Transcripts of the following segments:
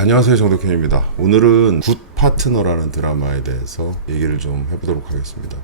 안녕하세요, 정덕현입니다. 오늘은 굿 파트너라는 드라마에 대해서 얘기를 좀 해보도록 하겠습니다.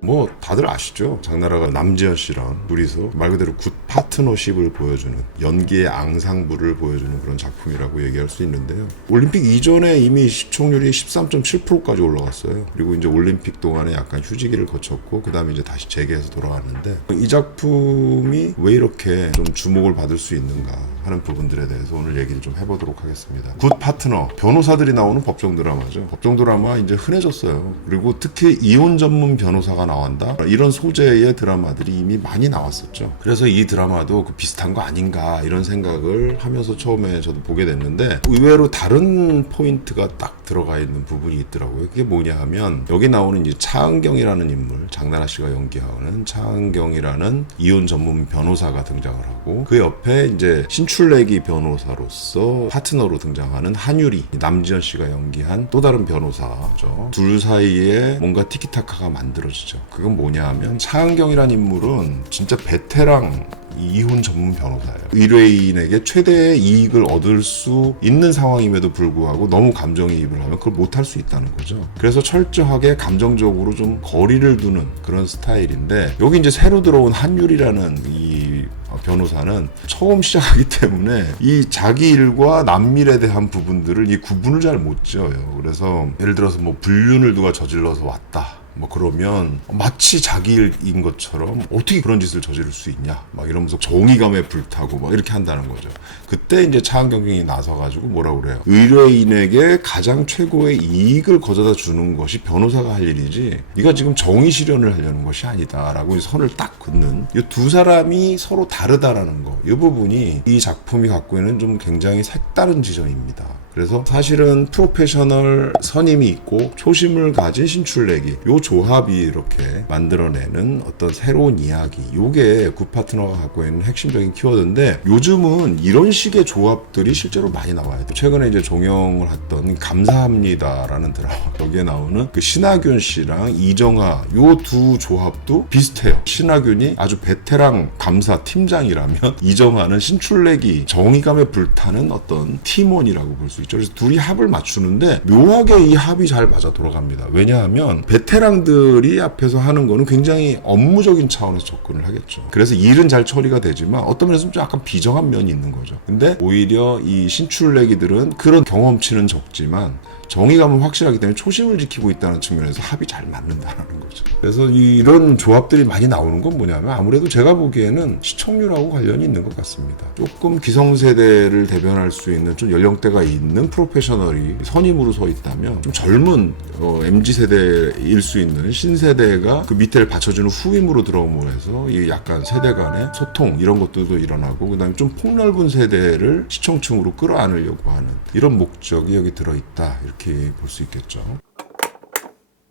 뭐 다들 아시죠? 장나라가 남지현 씨랑 둘이서 말 그대로 굿 파트너십을 보여주는, 연기의 앙상블을 보여주는 그런 작품이라고 얘기할 수 있는데요. 올림픽 이전에 이미 시청률이 13.7%까지 올라갔어요. 그리고 이제 올림픽 동안에 약간 휴지기를 거쳤고 그 다음에 이제 다시 재개해서 돌아왔는데, 이 작품이 왜 이렇게 좀 주목을 받을 수 있는가 하는 부분들에 대해서 오늘 얘기를 좀 해보도록 하겠습니다. 굿 파트너, 변호사들이 나오는 법정 드라마죠. 법정 드라마 이제 흔해졌어요. 그리고 특히 이혼 전문 변호사가 나온다, 이런 소재의 드라마들이 이미 많이 나왔었죠. 그래서 이 드라마도 그 비슷한 거 아닌가 이런 생각을 하면서 처음에 저도 보게 됐는데, 의외로 다른 포인트가 딱 들어가 있는 부분이 있더라고요. 그게 뭐냐 하면, 여기 나오는 이 차은경이라는 인물, 장나라 씨가 연기하는 차은경이라는 이혼 전문 변호사가 등장을 하고, 그 옆에 이제 신출내기 변호사로서 파트너로 등장하는 한유리, 남지현 씨가 연기한 또 다른 변호사죠. 둘 사이에 뭔가 티키타카가 만들어지죠. 그건 뭐냐 하면, 차은경이라는 인물은 진짜 베테랑 이혼 전문 변호사예요. 의뢰인에게 최대의 이익을 얻을 수 있는 상황임에도 불구하고 너무 감정이입을 하면 그걸 못할 수 있다는 거죠. 그래서 철저하게 감정적으로 좀 거리를 두는 그런 스타일인데, 여기 이제 새로 들어온 한율이라는 이 변호사는 처음 시작하기 때문에 이 자기 일과 남일에 대한 부분들을 이 구분을 잘 못 지어요. 그래서 예를 들어서 뭐 불륜을 누가 저질러서 왔다, 뭐 그러면 마치 자기 일인 것처럼 어떻게 그런 짓을 저지를 수 있냐 막 이러면서 정의감에 불타고 막 이렇게 한다는 거죠. 그때 이제 차은경이 나서가지고 뭐라고 그래요. 의뢰인에게 가장 최고의 이익을 가져다 주는 것이 변호사가 할 일이지, 네가 지금 정의 실현을 하려는 것이 아니다라고 선을 딱 긋는, 이 두 사람이 서로 다르다라는 거, 이 부분이 이 작품이 갖고 있는 좀 굉장히 색다른 지점입니다. 그래서 사실은 프로페셔널 선임이 있고 초심을 가진 신출내기, 요 조합이 이렇게 만들어내는 어떤 새로운 이야기, 요게 굿 파트너가 갖고 있는 핵심적인 키워드인데, 요즘은 이런 식의 조합들이 실제로 많이 나와요. 최근에 이제 종영을 했던 감사합니다라는 드라마, 여기에 나오는 그 신하균 씨랑 이정아, 요 두 조합도 비슷해요. 신하균이 아주 베테랑 감사 팀장이라면 이정아는 신출내기 정의감에 불타는 어떤 팀원이라고 볼 수 있죠. 그래서 둘이 합을 맞추는데 묘하게 이 합이 잘 맞아 돌아갑니다. 왜냐하면 베테랑들이 앞에서 하는 거는 굉장히 업무적인 차원에서 접근을 하겠죠. 그래서 일은 잘 처리가 되지만 어떤 면에서 좀 약간 비정한 면이 있는 거죠. 근데 오히려 이 신출내기들은 그런 경험치는 적지만 정의감은 확실하기 때문에 초심을 지키고 있다는 측면에서 합이 잘 맞는다는 거죠. 그래서 이런 조합들이 많이 나오는 건 뭐냐면, 아무래도 제가 보기에는 시청률하고 관련이 있는 것 같습니다. 조금 기성세대를 대변할 수 있는 좀 연령대가 있는 프로페셔널이 선임으로 서 있다면, 좀 젊은 MZ세대일 수 있는 신세대가 그 밑에를 받쳐주는 후임으로 들어오면서 이 약간 세대 간의 소통, 이런 것들도 일어나고, 그 다음에 좀 폭넓은 세대를 시청층으로 끌어안으려고 하는 이런 목적이 여기 들어있다, 이렇게 볼 수 있겠죠.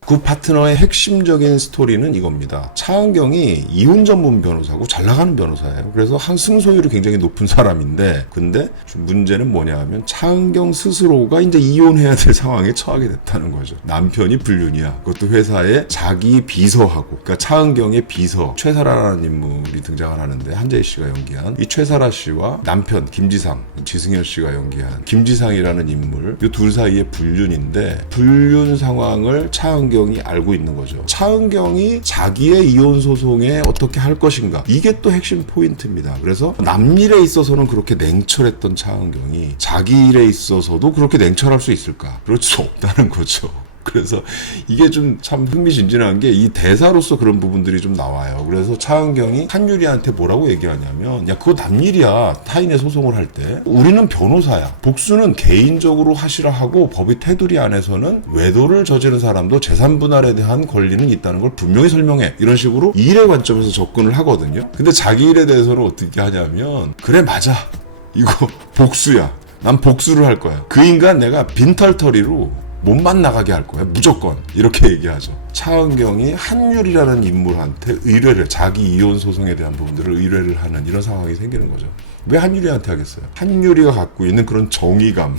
그 파트너의 핵심적인 스토리는 이겁니다. 차은경이 이혼 전문 변호사고 잘 나가는 변호사예요. 그래서 한 승소율이 굉장히 높은 사람인데, 근데 문제는 뭐냐 하면 차은경 스스로가 이제 이혼해야 될 상황에 처하게 됐다는 거죠. 남편이 불륜이야. 그것도 회사에 자기 비서하고, 그러니까 차은경의 비서 최사라라는 인물이 등장을 하는데, 한재희 씨가 연기한 이 최사라 씨와 남편 김지상, 지승현 씨가 연기한 김지상이라는 인물, 이 둘 사이의 불륜인데, 불륜 상황을 차은경 이 알고 있는 거죠. 차은경이 자기의 이혼 소송에 어떻게 할 것인가, 이게 또 핵심 포인트입니다. 그래서 남일에 있어서는 그렇게 냉철했던 차은경이 자기 일에 있어서도 그렇게 냉철할 수 있을까? 그럴 수 없다는 거죠. 그래서 이게 좀 참 흥미진진한 게, 이 대사로서 그런 부분들이 좀 나와요. 그래서 차은경이 한유리한테 뭐라고 얘기하냐면, 야, 그거 남일이야. 타인의 소송을 할 때 우리는 변호사야. 복수는 개인적으로 하시라 하고, 법의 테두리 안에서는 외도를 저지른 사람도 재산 분할에 대한 권리는 있다는 걸 분명히 설명해. 이런 식으로 일의 관점에서 접근을 하거든요. 근데 자기 일에 대해서는 어떻게 하냐면, 그래 맞아, 이거 복수야. 난 복수를 할 거야. 그 인간 내가 빈털터리로 몸만 나가게 할 거야. 무조건. 이렇게 얘기하죠. 차은경이 한율이라는 인물한테 의뢰를, 자기 이혼 소송에 대한 부분들을 의뢰를 하는 이런 상황이 생기는 거죠. 왜 한율이한테 하겠어요? 한율이가 갖고 있는 그런 정의감,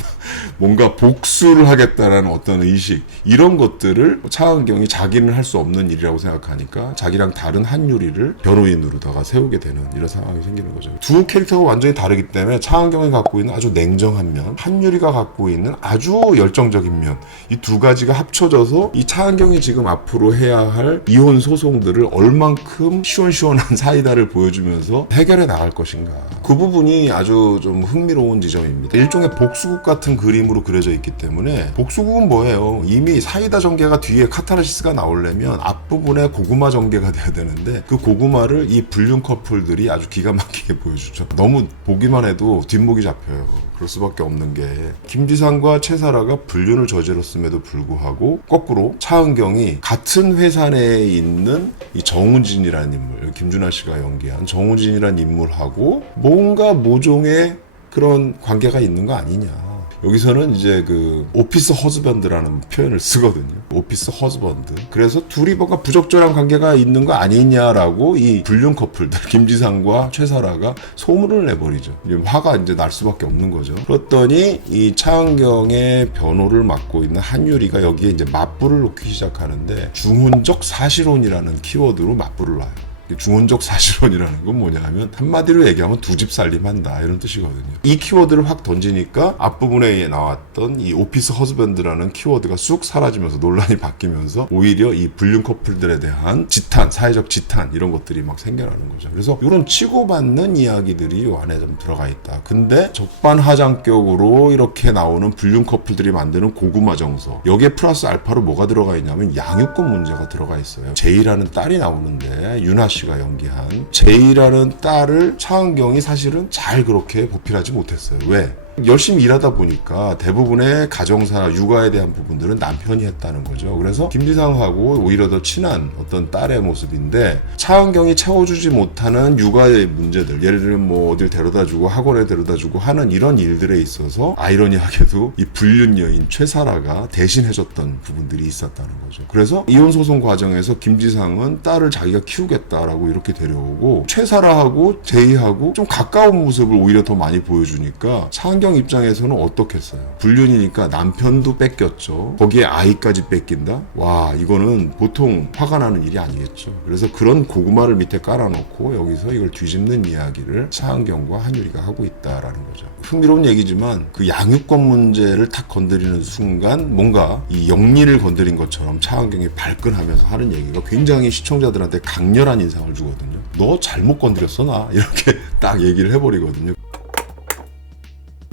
뭔가 복수를 하겠다라는 어떤 의식, 이런 것들을 차은경이 자기는 할 수 없는 일이라고 생각하니까 자기랑 다른 한율이를 변호인으로다가 세우게 되는 이런 상황이 생기는 거죠. 두 캐릭터가 완전히 다르기 때문에 차은경이 갖고 있는 아주 냉정한 면, 한율이가 갖고 있는 아주 열정적인 면, 이 두 가지가 합쳐져서 이 차은경이 지금 앞으로 해야 할 이혼 소송들을 얼만큼 시원시원한 사이다를 보여주면서 해결해 나갈 것인가. 그 부분이 아주 좀 흥미로운 지점입니다. 일종의 복수국 같은 그림으로 그려져 있기 때문에, 복수국은 뭐예요? 이미 사이다 전개가 뒤에 카타르시스가 나오려면 앞부분에 고구마 전개가 돼야 되는데, 그 고구마를 이 불륜 커플들이 아주 기가 막히게 보여주죠. 너무 보기만 해도 뒷목이 잡혀요. 그럴 수밖에 없는 게, 김지상과 최사라가 불륜을 저질렀음에도 불구하고 거꾸로 차은경이 같은 회사 내에 있는 이 정우진이라는 인물, 김준하 씨가 연기한 정우진이라는 인물하고 뭔가 모종의 그런 관계가 있는 거 아니냐. 여기서는 이제 그 오피스 허즈밴드라는 표현을 쓰거든요. 오피스 허즈밴드. 그래서 둘이 뭔가 부적절한 관계가 있는 거 아니냐라고 이 불륜 커플들 김지상과 최사라가 소문을 내버리죠. 화가 이제 날 수밖에 없는 거죠. 그랬더니 이 차은경의 변호를 맡고 있는 한유리가 여기에 이제 맞불을 놓기 시작하는데, 중훈적 사실혼이라는 키워드로 맞불을 놔요. 중혼적 사실혼이라는 건 뭐냐 하면, 한마디로 얘기하면 두 집 살림한다, 이런 뜻이거든요. 이 키워드를 확 던지니까 앞부분에 나왔던 이 오피스 허즈밴드라는 키워드가 쑥 사라지면서 논란이 바뀌면서 오히려 이 불륜 커플들에 대한 지탄, 사회적 지탄, 이런 것들이 막 생겨나는 거죠. 그래서 이런 치고받는 이야기들이 이 안에 좀 들어가 있다. 근데 적반하장격으로 이렇게 나오는 불륜 커플들이 만드는 고구마 정서, 여기에 플러스 알파로 뭐가 들어가 있냐면 양육권 문제가 들어가 있어요. 제이라는 딸이 나오는데, 윤하 씨가 연기한 제이라는 딸을 차은경이 사실은 잘 그렇게 보필하지 못했어요. 왜? 열심히 일하다 보니까 대부분의 가정사, 육아에 대한 부분들은 남편이 했다는 거죠. 그래서 김지상하고 오히려 더 친한 어떤 딸의 모습인데, 차은경이 채워주지 못하는 육아의 문제들, 예를 들면 뭐 어딜 데려다주고 학원에 데려다주고 하는 이런 일들에 있어서 아이러니하게도 이 불륜 여인 최사라가 대신해줬던 부분들이 있었다는 거죠. 그래서 이혼 소송 과정에서 김지상은 딸을 자기가 키우겠다라고 이렇게 데려오고, 최사라하고 제이하고 좀 가까운 모습을 오히려 더 많이 보여주니까 차은경 입장에서는 어떻겠어요? 불륜이니까 남편도 뺏겼죠. 거기에 아이까지 뺏긴다? 와, 이거는 보통 화가 나는 일이 아니겠죠. 그래서 그런 고구마를 밑에 깔아놓고 여기서 이걸 뒤집는 이야기를 차은경과 한유리가 하고 있다라는 거죠. 흥미로운 얘기지만 그 양육권 문제를 탁 건드리는 순간 뭔가 이 영리를 건드린 것처럼 차은경이 발끈하면서 하는 얘기가 굉장히 시청자들한테 강렬한 인상을 주거든요. 너 잘못 건드렸어 나? 이렇게 딱 얘기를 해버리거든요.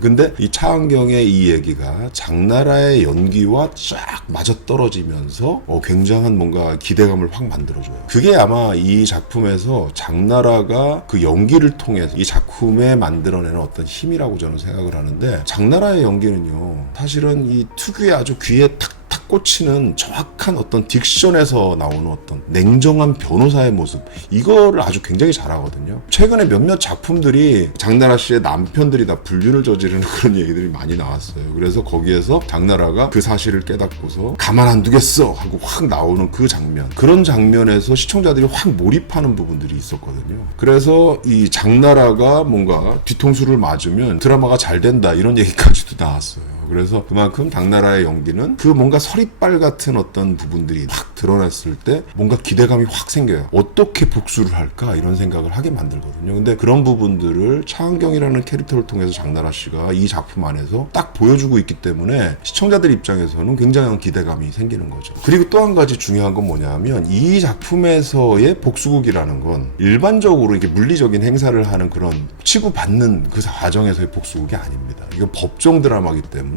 근데 이 차은경의 이 얘기가 장나라의 연기와 쫙 맞아떨어지면서 굉장한 뭔가 기대감을 확 만들어줘요. 그게 아마 이 작품에서 장나라가 그 연기를 통해서 이 작품에 만들어내는 어떤 힘이라고 저는 생각을 하는데, 장나라의 연기는요, 사실은 이 특유의 아주 귀에 탁 꽂히는 정확한 어떤 딕션에서 나오는 어떤 냉정한 변호사의 모습, 이거를 아주 굉장히 잘하거든요. 최근에 몇몇 작품들이 장나라 씨의 남편들이 다 불륜을 저지르는 그런 얘기들이 많이 나왔어요. 그래서 거기에서 장나라가 그 사실을 깨닫고서 가만 안 두겠어 하고 확 나오는 그 장면, 그런 장면에서 시청자들이 확 몰입하는 부분들이 있었거든요. 그래서 이 장나라가 뭔가 뒤통수를 맞으면 드라마가 잘 된다, 이런 얘기까지도 나왔어요. 그래서 그만큼 장나라의 연기는 그 뭔가 서리빨 같은 어떤 부분들이 확 드러났을 때 뭔가 기대감이 확 생겨요. 어떻게 복수를 할까, 이런 생각을 하게 만들거든요. 근데 그런 부분들을 차은경이라는 캐릭터를 통해서 장나라 씨가 이 작품 안에서 딱 보여주고 있기 때문에 시청자들 입장에서는 굉장한 기대감이 생기는 거죠. 그리고 또 한 가지 중요한 건 뭐냐면, 이 작품에서의 복수극이라는 건 일반적으로 이렇게 물리적인 행사를 하는 그런 치고받는 그 과정에서의 복수극이 아닙니다. 이건 법정 드라마이기 때문에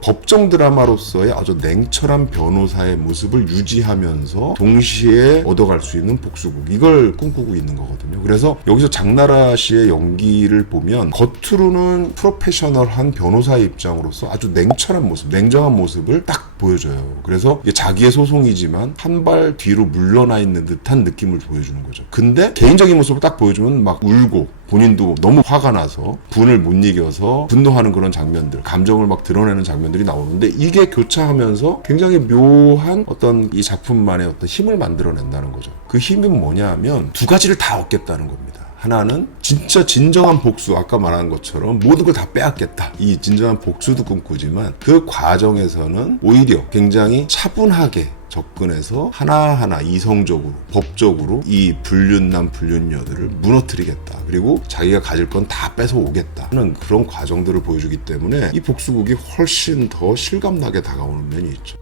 법정 드라마로서의 아주 냉철한 변호사의 모습을 유지하면서 동시에 얻어갈 수 있는 복수극, 이걸 꿈꾸고 있는 거거든요. 그래서 여기서 장나라 씨의 연기를 보면 겉으로는 프로페셔널한 변호사의 입장으로서 아주 냉철한 모습, 냉정한 모습을 딱 보여줘요. 그래서 이게 자기의 소송이지만 한 발 뒤로 물러나 있는 듯한 느낌을 보여주는 거죠. 근데 개인적인 모습을 딱 보여주면 막 울고, 본인도 너무 화가 나서 분을 못 이겨서 분노하는 그런 장면들, 감정을 막 드러내는 장면 장면들이 나오는데 이게 교차하면서 굉장히 묘한 어떤 이 작품만의 어떤 힘을 만들어낸다는 거죠. 그 힘은 뭐냐면 두 가지를 다 얻겠다는 겁니다. 하나는 진짜 진정한 복수, 아까 말한 것처럼 모든 걸 다 빼앗겠다. 이 진정한 복수도 꿈꾸지만 그 과정에서는 오히려 굉장히 차분하게 접근해서 하나하나 이성적으로 법적으로 이 불륜남 불륜녀들을 무너뜨리겠다. 그리고 자기가 가질 건 다 뺏어오겠다 하는 그런 과정들을 보여주기 때문에 이 복수극이 훨씬 더 실감나게 다가오는 면이 있죠.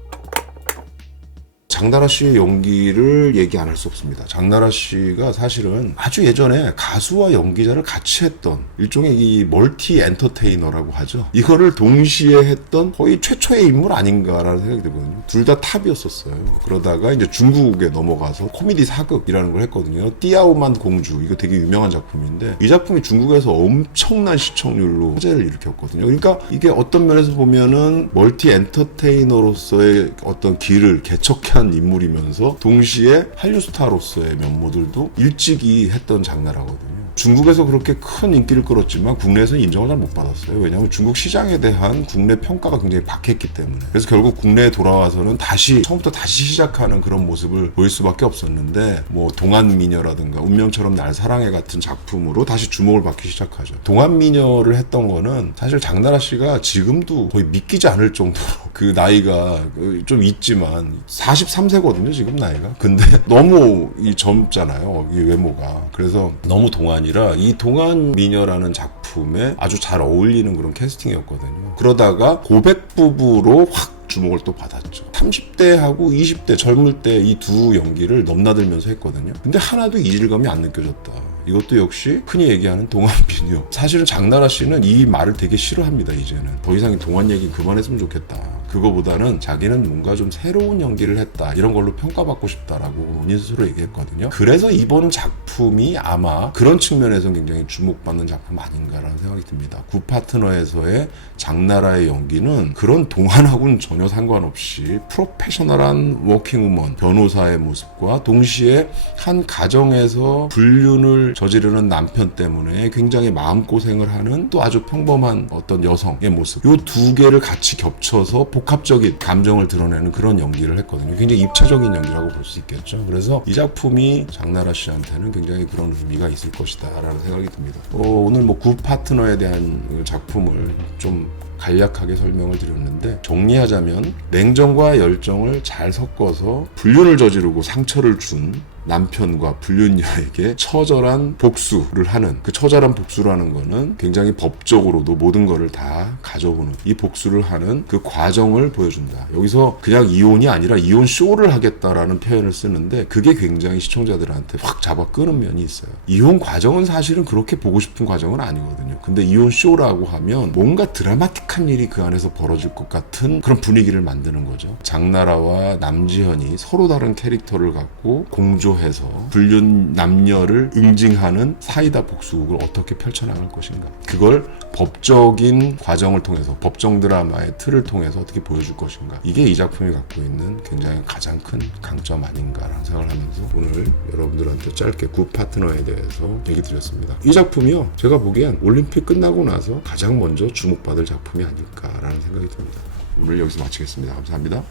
장나라 씨의 연기를 얘기 안 할 수 없습니다. 장나라 씨가 사실은 아주 예전에 가수와 연기자를 같이 했던 일종의 이 멀티 엔터테이너라고 하죠. 이거를 동시에 했던 거의 최초의 인물 아닌가라는 생각이 들거든요. 둘 다 탑이었었어요. 그러다가 이제 중국에 넘어가서 코미디 사극이라는 걸 했거든요. 띠아오만 공주, 이거 되게 유명한 작품인데 이 작품이 중국에서 엄청난 시청률로 화제를 일으켰거든요. 그러니까 이게 어떤 면에서 보면은 멀티 엔터테이너로서의 어떤 길을 개척한 인물이면서 동시에 한류 스타로서의 면모들도 일찍이 했던 장나라거든요. 중국에서 그렇게 큰 인기를 끌었지만 국내에서는 인정을 잘 못 받았어요. 왜냐하면 중국 시장에 대한 국내 평가가 굉장히 박했기 때문에. 그래서 결국 국내에 돌아와서는 처음부터 다시 시작하는 그런 모습을 보일 수밖에 없었는데 뭐 동안미녀라든가 운명처럼 날 사랑해 같은 작품으로 다시 주목을 받기 시작하죠. 동안미녀를 했던 거는 사실 장나라 씨가 지금도 거의 믿기지 않을 정도로 그 나이가 좀 있지만 43세거든요 지금 나이가. 근데 너무 젊잖아요 이 외모가. 그래서 너무 동안이라 이 동안미녀라는 작품에 아주 잘 어울리는 그런 캐스팅이었거든요. 그러다가 고백부부로 확 주목을 또 받았죠. 30대하고 20대 젊을 때 이 두 연기를 넘나들면서 했거든요. 근데 하나도 이질감이 안 느껴졌다. 이것도 역시 흔히 얘기하는 동안미녀. 사실은 장나라 씨는 이 말을 되게 싫어합니다. 이제는 더 이상 동안 얘기 그만했으면 좋겠다. 그거보다는 자기는 뭔가 좀 새로운 연기를 했다 이런 걸로 평가받고 싶다라고 본인 스스로 얘기했거든요. 그래서 이번 작품이 아마 그런 측면에서 굉장히 주목받는 작품 아닌가라는 생각이 듭니다. 굿파트너에서의 장나라의 연기는 그런 동안하고는 전혀 상관없이 프로페셔널한 워킹우먼 변호사의 모습과 동시에 한 가정에서 불륜을 저지르는 남편 때문에 굉장히 마음고생을 하는 또 아주 평범한 어떤 여성의 모습, 이 두 개를 같이 겹쳐서 복합적인 감정을 드러내는 그런 연기를 했거든요. 굉장히 입체적인 연기라고 볼 수 있겠죠. 그래서 이 작품이 장나라 씨한테는 굉장히 그런 의미가 있을 것이다 라는 생각이 듭니다. 오늘 뭐 굿파트너에 대한 작품을 좀 간략하게 설명을 드렸는데 정리하자면 냉정과 열정을 잘 섞어서 불륜을 저지르고 상처를 준 남편과 불륜녀에게 처절한 복수를 하는, 그 처절한 복수라는 거는 굉장히 법적으로도 모든 거를 다 가져보는, 이 복수를 하는 그 과정을 보여준다. 여기서 그냥 이혼이 아니라 이혼 쇼를 하겠다라는 표현을 쓰는데 그게 굉장히 시청자들한테 확 잡아 끄는 면이 있어요. 이혼 과정은 사실은 그렇게 보고 싶은 과정은 아니거든요. 근데 이혼 쇼라고 하면 뭔가 드라마틱한 일이 그 안에서 벌어질 것 같은 그런 분위기를 만드는 거죠. 장나라와 남지현이 서로 다른 캐릭터를 갖고 공조 해서 불륜 남녀를 응징하는 사이다 복수극을 어떻게 펼쳐나갈 것인가, 그걸 법적인 과정을 통해서 법정 드라마의 틀을 통해서 어떻게 보여줄 것인가, 이게 이 작품이 갖고 있는 굉장히 가장 큰 강점 아닌가라는 생각을 하면서 오늘 여러분들한테 짧게 굿파트너에 대해서 얘기 드렸습니다. 이 작품이요, 제가 보기엔 올림픽 끝나고 나서 가장 먼저 주목받을 작품이 아닐까라는 생각이 듭니다. 오늘 여기서 마치겠습니다. 감사합니다.